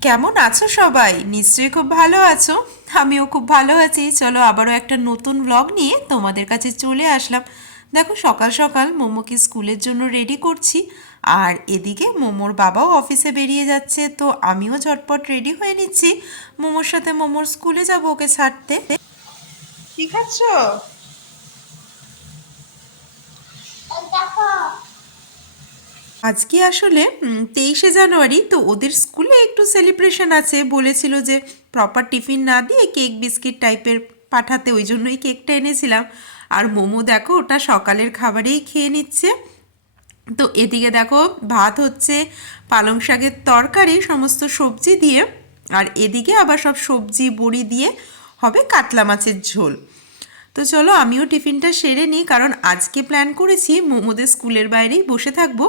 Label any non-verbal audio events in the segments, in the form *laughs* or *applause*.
কেমন আছো সবাই? নিশ্চয়ই খুব ভালো আছো। আমিও খুব ভালো আছি। চলো আবারও একটা নতুন ব্লগ নিয়ে তোমাদের কাছে চলে আসলাম। দেখো, সকাল সকাল মোমোকে স্কুলের জন্য রেডি করছি। আর এদিকে মোমোর বাবাও অফিসে বেরিয়ে যাচ্ছে, তো আমিও ঝটপট রেডি হয়ে নিচ্ছি। মোমোর সাথে মোমোর স্কুলে যাব ওকে ছাড়তে। ঠিক খাচ্ছ? আজকে আসলে তেইশে জানুয়ারি, তো ওদের স্কুলে একটু সেলিব্রেশন আছে। বলেছিল যে প্রপার টিফিন না দিয়ে কেক বিস্কিট টাইপের পাঠাতে, ওই জন্যই কেকটা এনেছিলাম। আর মোমো দেখো, ওটা সকালের খাবারেই খেয়ে নিচ্ছে। তো এদিকে দেখো, ভাত হচ্ছে, পালং শাকের তরকারি, সমস্ত সবজি দিয়ে। আর এদিকে আবার সব সবজি, বড়ি দিয়ে হবে কাতলা মাছের ঝোল। তো চলো, আমিও টিফিনটা সেরে নিই, কারণ আজকে প্ল্যান করেছি, মোমোদের স্কুলের বাইরেই বসে থাকব।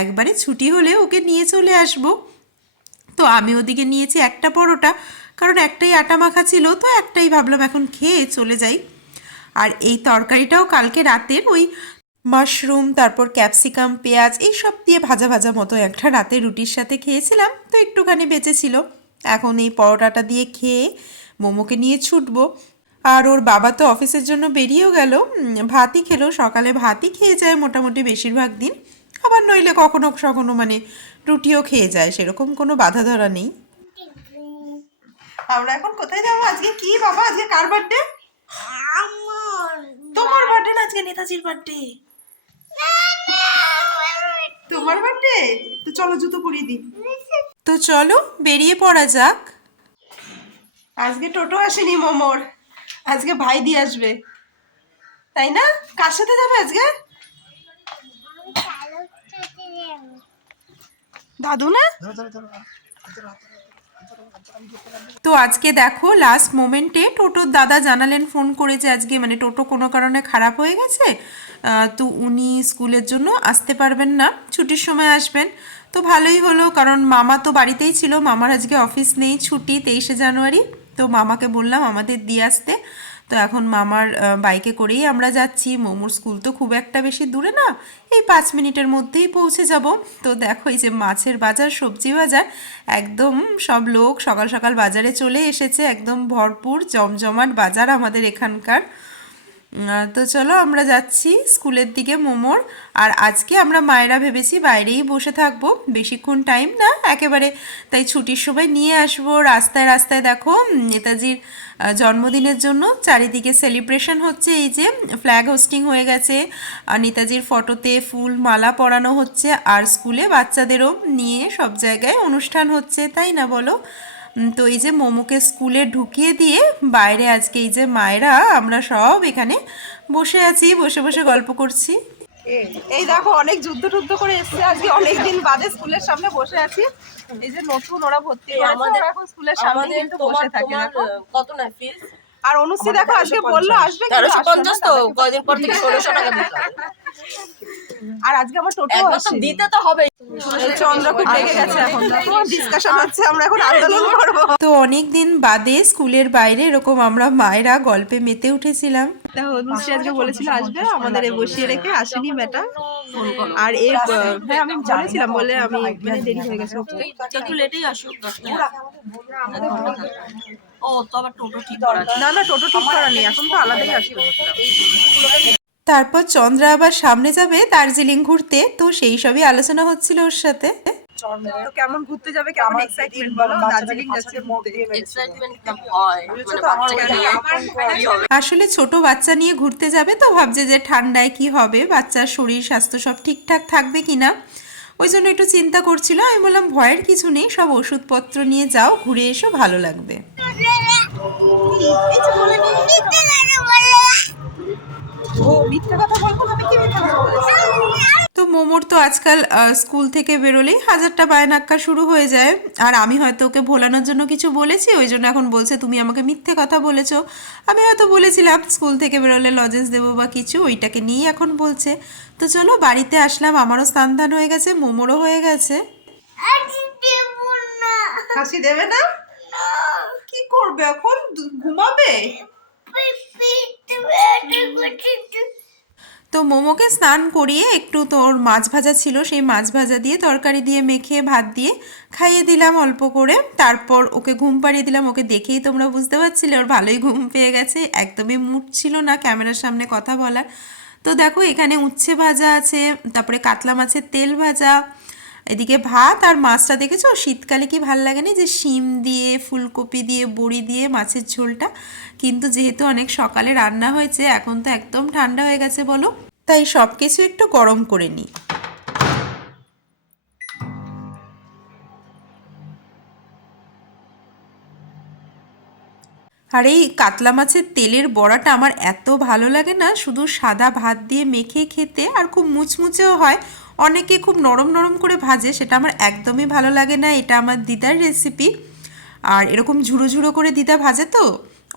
একবারে ছুটি হলে ওকে নিয়ে চলে আসব। তো আমি ওদিকে নিয়েছি একটা পরোটা, কারণ একটাই আটা মাখা ছিল, তো একটাই ভাবলাম এখন খেয়ে চলে যাই। আর এই তরকারিটাও কালকে রাতের, ওই মাশরুম, তারপর ক্যাপসিকাম, পেঁয়াজ, এই সব দিয়ে ভাজা ভাজা মতো একটা রাতে রুটির সাথে খেয়েছিলাম, তো একটুখানি বেঁচেছিল এখন এই পরোটাটা দিয়ে খেয়ে মোমোকে নিয়ে ছুটবো। আর ওর বাবা তো অফিসের জন্য বেরিয়েও গেল ভাতই খেলো, সকালে ভাতই খেয়ে যায় মোটামুটি বেশিরভাগ দিন। আবার নইলে কখনো কখনো মানে রুটিও খেয়ে যায় সেরকম কোনো বাধা ধরা নেই। আমরা এখন কোথায় যাব আজকে? কি বাবা আজকে কার বার্থডে তোমার বার্থডে না আজকে নেতাজির বার্থডে তোমার বার্থডে তো চলো জুতো পরিয়ে দিই। তো চলো বেরিয়ে পড়া যাক। আজকে টোটো আসেনি মোমোর আজকে ভাই দিয়ে আসবে। তাই না? কার সাথে যাবে আজকে? দাদু না? তো আজকে দেখো লাস্ট মোমেন্টে টোটোর দাদা জানালেন ফোন করে যে আজকে মানে টোটো কোনো কারণে খারাপ হয়ে গেছে। তো উনি স্কুলের জন্য আসতে পারবেন না ছুটির সময় আসবেন। তো ভালোই হলো কারণ মামা তো বাড়িতেই ছিল মামার আজকে অফিস নেই ছুটি তেইশে জানুয়ারি। তো মামাকে বললাম আমাদের দিয়ে আসতে। তো এখন মামার বাইকে করেই আমরা যাচ্ছি। মোমোর স্কুল তো খুব একটা বেশি দূরে না, এই পাঁচ মিনিটের মধ্যেই পৌঁছে যাব। তো দেখো এই যে মাছের বাজার, সবজি বাজার, একদম সব লোক সকাল সকাল বাজারে চলে এসেছে। একদম ভরপুর, জমজমাট বাজার আমাদের এখানকার। তো চলো আমরা যাচ্ছি স্কুলের দিকে মোমোর। আর আজকে আমরা মায়েরা ভেবেছি বাইরেই বসে থাকব। বেশিক্ষণ টাইম না, একেবারে তাই ছুটির সময় নিয়ে আসব। রাস্তায় রাস্তায় দেখো নেতাজির জন্মদিনের জন্য চারিদিকে সেলিব্রেশন হচ্ছে। এই যে ফ্ল্যাগ হোস্টিং হয়ে গেছে, আর নেতাজির ফটোতে ফুল, মালা পরানো হচ্ছে। আর স্কুলে বাচ্চাদেরও নিয়ে সব জায়গায় অনুষ্ঠান হচ্ছে, তাই না বলো? তো এই যে মোমোকে স্কুলে ঢুকিয়ে দিয়ে বাইরে আজকে এই যে মায়েরা আমরা সব এখানে বসে আছি বসে বসে গল্প করছি। এই দেখো অনেক যুদ্ধ টুদ্ধ করে এসছে। আজকে অনেক দিন বাদে স্কুলের সামনে বসে আছি। এই যে নতুন ওরা ভর্তি আমাদের এখন স্কুলের সামনে কিন্তু বসে থাকে কত না ফিস আর অনুশ্রী দেখো আজকে বলল আসবে কিন্তু তেরোশো পঞ্চাশ তো কয়দিন পর থেকে ষোলোশো টাকা দিতে হবে। আর আজকে আমার টোটো একবার দিতে তো হবে। এই চন্দ্র খুব রেগে গেছে এখন। ডিসকাশন হচ্ছে আমরা এখন আন্দোলন *laughs* করব। তো অনেক দিন বাদে স্কুলের বাইরে এরকম আমরা মায়েরা গল্পে মেতে উঠেছিলাম। দেখো অনুশ্রী আজকে বলেছিল আসবে আমাদের বসিয়ে রেখে আসেনি মেটা আর এই হ্যাঁ আমি বলেছিলাম বলে আমি মানে দেরি হয়ে গেছে। একটু লেটেই আসুক ও তো আবার টোটো ঠিক করা না না টোটো ঠিক করা নেই এখন তো আলাদাই আসবে। তারপর চন্দ্রা আবার সামনে যাবে দার্জিলিং ঘুরতে তো সেই সবই আলোচনা হচ্ছিল ওর সাথে। তো কেমন ঘুরতে যাবে কেমন এক্সাইটমেন্ট বলো? দার্জিলিং যাচ্ছে ঘুরতে Excitement তো মানে হবে। আসলে ছোট বাচ্চা নিয়ে ঘুরতে যাবে তো ভাবছে যে ঠান্ডায় কি হবে বাচ্চার শরীর স্বাস্থ্য সব ঠিকঠাক থাকবে কি না ওই জন্য একটু চিন্তা করছিল আমি বললাম ভয়ের কিছু নেই সব ওষুধপত্র নিয়ে যাও ঘুরে এসো ভালো লাগবে। ও মিথ্যা কথা বলতো আমি কি মিথ্যা কথা বলেছি তো মোমোর তো আজকাল স্কুল থেকে বেরোলেই হাজারটা বায়নাক্কা শুরু হয়ে যায়। আর আমি হয়তো ওকে ভোলানোর জন্য কিছু বলেছি ওই জন্য এখন বলছে তুমি আমাকে মিথ্যে কথা বলেছ। আমি হয়তো বলেছিলাম স্কুল থেকে বেরোলে লজেন্স দেবো বা কিছু ওইটাকে নিয়েই এখন বলছে। তো চলো বাড়িতে আসলাম আমারও স্নান ধান হয়ে গেছে মোমোরও হয়ে গেছে। হাসি দেবে না? করবে এখন? ঘুমাবে? তো মোমোকে স্নান করিয়ে একটু তোর মাছ ভাজা ছিল, সেই মাছ ভাজা দিয়ে তরকারি দিয়ে মেখে ভাত দিয়ে খাইয়ে দিলাম অল্প করে। তারপর ওকে ঘুম পাড়িয়ে দিলাম, ওকে দেখেই তোমরা বুঝতে পারছিলে, ওর ভালোই ঘুম পেয়ে গেছে। একদমই মুড ছিল না ক্যামেরার সামনে কথা বলার। তো দেখো, এখানে উচ্ছে ভাজা আছে, তারপরে কাতলা মাছের তেল ভাজা এদিকে ভাত আর মাছটা দেখেছ? শীতকালে কি ভালো লাগে না যে শিম দিয়ে, ফুলকপি দিয়ে, বড়ি দিয়ে মাছের ঝোলটা। কিন্তু যেহেতু অনেক সকালে রান্না হয়েছে, এখন তো একদম ঠান্ডা হয়ে গেছে বলো। তাই সব কিছু একটু গরম করে নিই। আর এই কাতলা মাছের তেলের বড়াটা আমার এত ভালো লাগে না, শুধু সাদা ভাত দিয়ে মেখে খেতে আর খুব মুচমুচেও হয়। অনেকে খুব নরম নরম করে ভাজে, সেটা আমার একদমই ভালো লাগে না, এটা আমার দিদার রেসিপি আর এরকম ঝুড়ো ঝুড়ো করে দিদা ভাজে তো,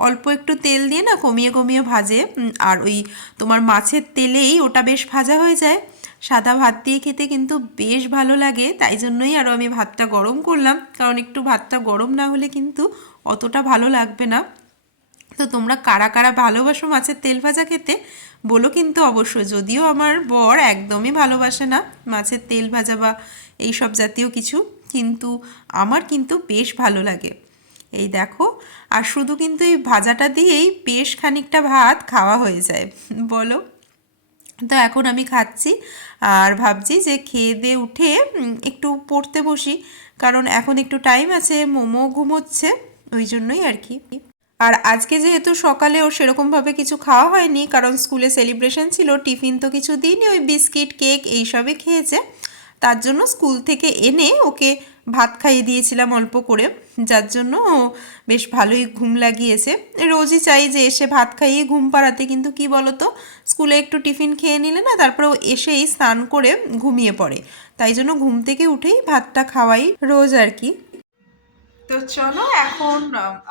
অল্প একটু তেল দিয়ে না কমিয়ে কমিয়ে ভাজে আর ওই তোমার মাছের তেলেই ওটা বেশ ভাজা হয়ে যায়। সাদা ভাত দিয়ে খেতে কিন্তু বেশ ভালো লাগে, তাই জন্যই আরও আমি ভাতটা গরম করলাম, কারণ একটু ভাতটা গরম না হলে কিন্তু অতটা ভালো লাগবে না। তো তোমরা কারা কারা ভালোবাসো মাছের তেল ভাজা খেতে বলো কিন্তু অবশ্যই যদিও আমার বর একদমই ভালোবাসে না, মাছের তেল ভাজা বা এই সব জাতীয় কিছু, কিন্তু আমার কিন্তু বেশ ভালো লাগে। এই দেখো, আর শুধু কিন্তু এই ভাজাটা দিয়েই বেশ খানিকটা ভাত খাওয়া হয়ে যায়, বলো। তো এখন আমি খাচ্ছি, আর ভাবছি যে খেয়ে দিয়ে উঠে একটু পড়তে বসি, কারণ এখন একটু টাইম আছে, মোমো ঘুমোচ্ছে, ওই জন্যই আর কি। আর আজকে যেহেতু সকালে ওর সেরকমভাবে কিছু খাওয়া হয়নি, কারণ স্কুলে সেলিব্রেশন ছিল, টিফিন তো কিছু দিইনি, ওই বিস্কিট, কেক এইসবই খেয়েছে। তার জন্য স্কুল থেকে এনে ওকে ভাত খাইয়ে দিয়েছিলাম অল্প করে, যার জন্য ও বেশ ভালোই ঘুম লাগিয়েছে। রোজই চাই যে এসে ভাত খাইয়ে ঘুম পাড়াতে, কিন্তু কি বলতো, স্কুলে একটু টিফিন খেয়ে নিলে না, তারপরে ও এসেই স্নান করে ঘুমিয়ে পড়ে। তাই জন্য ঘুম থেকে উঠেই ভাতটা খাওয়াই রোজ আর কি। তো চলো এখন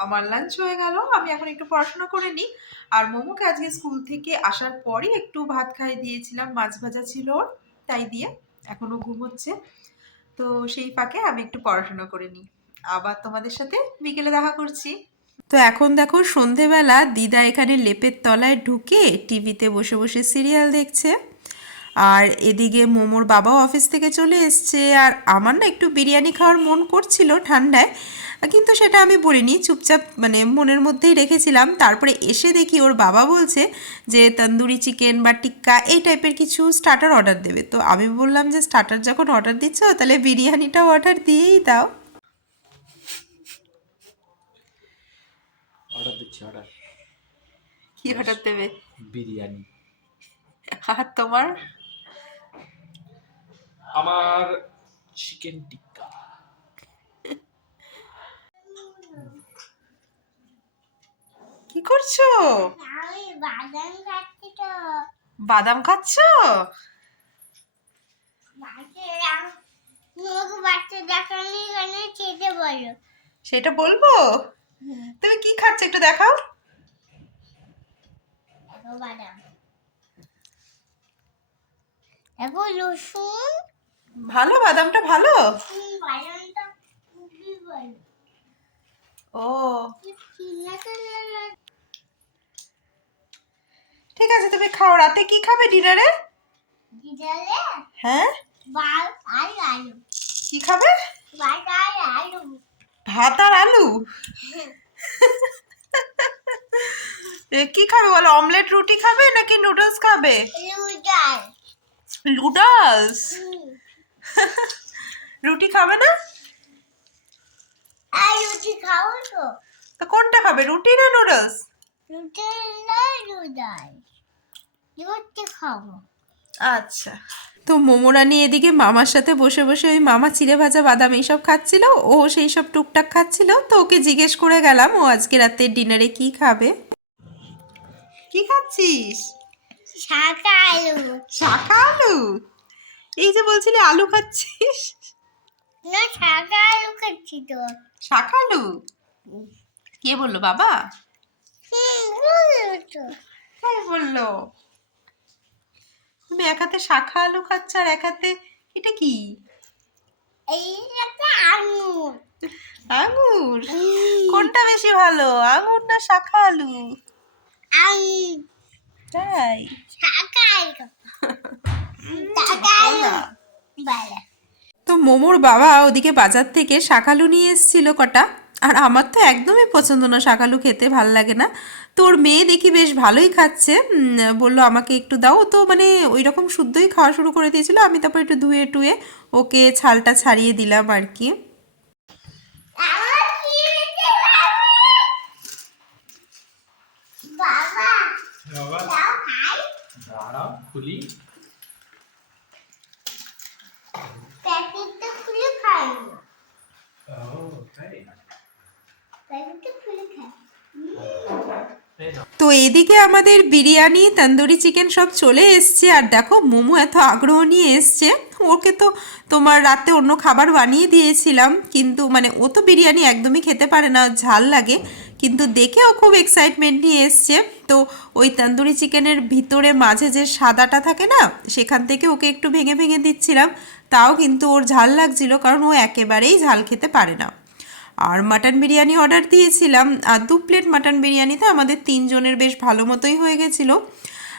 আমার লাঞ্চ হয়ে গেল। আমি এখন একটু পড়াশোনা করে নিই। আর মোমোকে আজকে স্কুল থেকে আসার পরই একটু ভাত খাইয়ে দিয়েছিলাম। মাছ ভাজা ছিল ওর, তাই দিয়ে এখনও ঘুমোচ্ছে। তো সেই ফাঁকে আমি একটু পড়াশোনা করে নিই। আবার তোমাদের সাথে বিকেলে দেখা করছি। তো এখন দেখো সন্ধেবেলা, দিদা এখানে লেপের তলায় ঢুকে টিভিতে বসে বসে সিরিয়াল দেখছে। আর এদিকে মোমোর বাবাও অফিস থেকে চলে এসছে। আর আমার না একটু বিরিয়ানি খাওয়ার মন করছিল ঠান্ডায় কিন্তু সেটা আমি বলিনি চুপচাপ মানে মনের মধ্যেই রেখেছিলাম। তারপরে এসে দেখি ওর বাবা বলছে যে তন্দুরি চিকেন বা টিক্কা এই টাইপের কিছু স্টার্টার অর্ডার দেবে। তো আমি বললাম যে স্টার্টার যখন অর্ডার দিচ্ছ তাহলে বিরিয়ানিটাও অর্ডার দিয়েই দাও। অর্ডার দিচ্ছি অর্ডার কি অর্ডার দেবে? বিরিয়ানি। আর তোমার? আমার চিকেন টিক্কা কি করছ? বাদাম খাচ্ছি? তো বাদাম খাচ্ছ সেটা বলব? তুমি কি খাচ্ছ একটু দেখাও। দেখো বাদাম। দেখো রসুন। ভালো? বাদামটা ভালো? ও। ঠিক আছে তুমি খাও। রাতে কি খাবে ডিনারে? হ্যাঁ? কি খাবে? ভাত আর আলু। এ, কি খাবে বলো? অমলেট রুটি খাবে নাকি নুডলস খাবে? লুডাল নুডলস? রুটি খাবে না? আর রুটি খাও তো। তো কোনটা খাবে রুটি না নুডলস? রুটি না লুডাল রুটি খাব। আচ্ছা। তো মোমোরানি এদিকে মামার সাথে বসে বসে ওই মামা চিড়ে ভাজা বাদাম এইসব খাচ্ছিল ও সেই সব টুকটাক খাচ্ছিল তো ওকে জিজ্ঞেস করে গেলাম ও আজকে রাতে ডিনারে কি খাবে? কি খাচ্ছিস? শাকা আলু। শাখা আলু? এই যে বলছিলি আলু খাচ্ছিস? না শাকা আলু খাচ্ছি তো। শাখা আলু? কে বলল বাবা? তাই বলল। তুমি এক হাতে শাখা আলু খাচ্ছ আর এক হাতে এটা কি? এই একটা আঙুর। আঙুর? কোনটা বেশি ভালো আঙুর না শাখা আলু? তাই। শাকা আলু। শাকা *laughs* তো মোমোর বাবা ওদিকে বাজার থেকে শাকালু নিয়ে এসেছিল কটা। আর আমার তো একদমই পছন্দ না শাকালু খেতে ভালো লাগে না। তো ওর মেয়ে দেখি বেশ ভালোই খাচ্ছে। উম, বলল আমাকে একটু দাও। তো মানে ওই রকম শুদ্ধই খাওয়া শুরু করে দিয়েছিল। আমি তারপর একটু ধুয়ে টুয়ে ওকে ছালটা ছাড়িয়ে দিলাম আর কি। বাবা বাবা দাও খাই দাঁড়াও খুলি প্যাকেটটা খুলে খাই না ও তাই প্যাকেটটা খুলে খাই এই নাও। তো এদিকে আমাদের বিরিয়ানি, তন্দুরি চিকেন সব চলে এসছে। আর দেখো, মোমো এত আগ্রহ নিয়ে এসছে। ওকে তো তোমার রাতে অন্য খাবার বানিয়ে দিয়েছিলাম। কিন্তু মানে ও তো বিরিয়ানি একদমই খেতে পারে না, ঝাল লাগে। কিন্তু দেখে ও খুব এক্সাইটমেন্ট নিয়ে এসছে। তো ওই তন্দুরি চিকেনের ভিতরে মাঝে যে সাদাটা থাকে না, সেখান থেকে ওকে একটু ভেঙে ভেঙে দিচ্ছিলাম। তাও কিন্তু ওর ঝাল লাগছিল, কারণ ও একেবারেই ঝাল খেতে পারে না। আর মাটন বিরিয়ানি অর্ডার দিয়েছিলাম, আর দু প্লেট মাটন বিরিয়ানিতে আমাদের তিনজনের বেশ ভালো মতোই হয়ে গেছিল।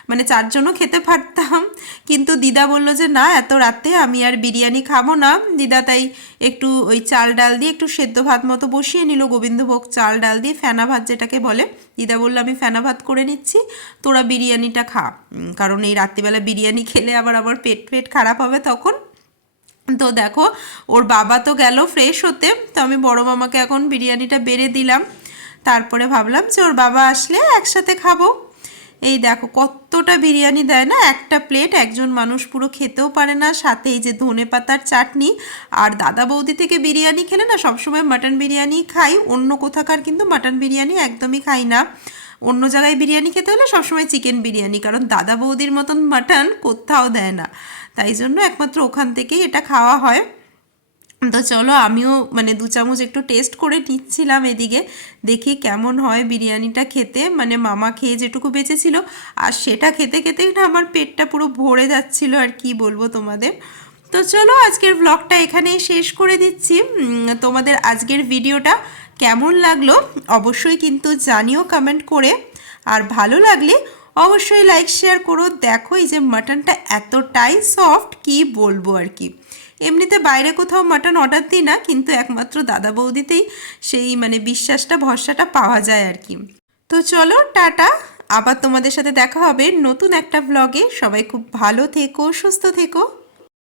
মানে চারজনও খেতে পারতাম, কিন্তু দিদা বলল যে, না, এত রাতে আমি আর বিরিয়ানি খাব না। দিদা তাই একটু ওই চাল ডাল দিয়ে একটু সেদ্ধ ভাত মতো বসিয়ে নিল, গোবিন্দভোগ চাল ডাল দিয়ে ফেনা ভাত যেটাকে বলে। দিদা বলল, আমি ফেনা ভাত করে নিচ্ছি, তোরা বিরিয়ানিটা খা। কারণ এই রাত্রিবেলা বিরিয়ানি খেলে আবার আবার পেট পেট খারাপ হবে তখন। তো দেখো, ওর বাবা তো গেল ফ্রেশ হতে, তো আমি বড় মামাকে এখন বিরিয়ানিটা বেড়ে দিলাম। তারপরে ভাবলাম যে ওর বাবা আসলে একসাথে খাব। এই দেখো, কতটা বিরিয়ানি দেয় না? একটা প্লেট একজন মানুষ পুরো খেতেও পারে না। সাথে এই যে ধনে পাতার চাটনি, আর দাদা বৌদি থেকে বিরিয়ানি খেলে না, সবসময় মাটন বিরিয়ানি খাই। অন্য কোথাকার কিন্তু মাটন বিরিয়ানি একদমই খাই না। অন্য জায়গায় বিরিয়ানি খেতে হলে সবসময় চিকেন বিরিয়ানি, কারণ দাদা বৌদির মতন মাটন কোথাও দেয় না। তাই জন্য একমাত্র ওখান থেকেই এটা খাওয়া হয়। তো চলো আমিও মানে দু চামচ একটু টেস্ট করে নিচ্ছিলাম এদিকে, দেখি কেমন হয় বিরিয়ানিটা খেতে। মানে মামা খেয়ে যেটুকু বেঁচেছিল, আর সেটা খেতে খেতেই না আমার পেটটা পুরো ভরে যাচ্ছিল, আর কি বলব তোমাদের। তো চলো আজকের ব্লগটা এখানেই শেষ করে দিচ্ছি। তোমাদের আজকের ভিডিওটা কেমন লাগল অবশ্যই কিন্তু জানিও কমেন্ট করে। আর ভালো লাগলে অবশ্যই লাইক শেয়ার করো। দেখো এই যে মাটনটা এতটাই সফট কি বলব আর কি। এমনিতে বাইরে কোথাও মাটন অর্ডার দিই না, কিন্তু একমাত্র দাদা বৌদিতেই সেই মানে বিশ্বাসটা, ভরসাটা পাওয়া যায় আর কি। তো চলো, টাটা। আবার তোমাদের সাথে দেখা হবে নতুন একটা ব্লগে সবাই খুব ভালো থেকো, সুস্থ থেকো।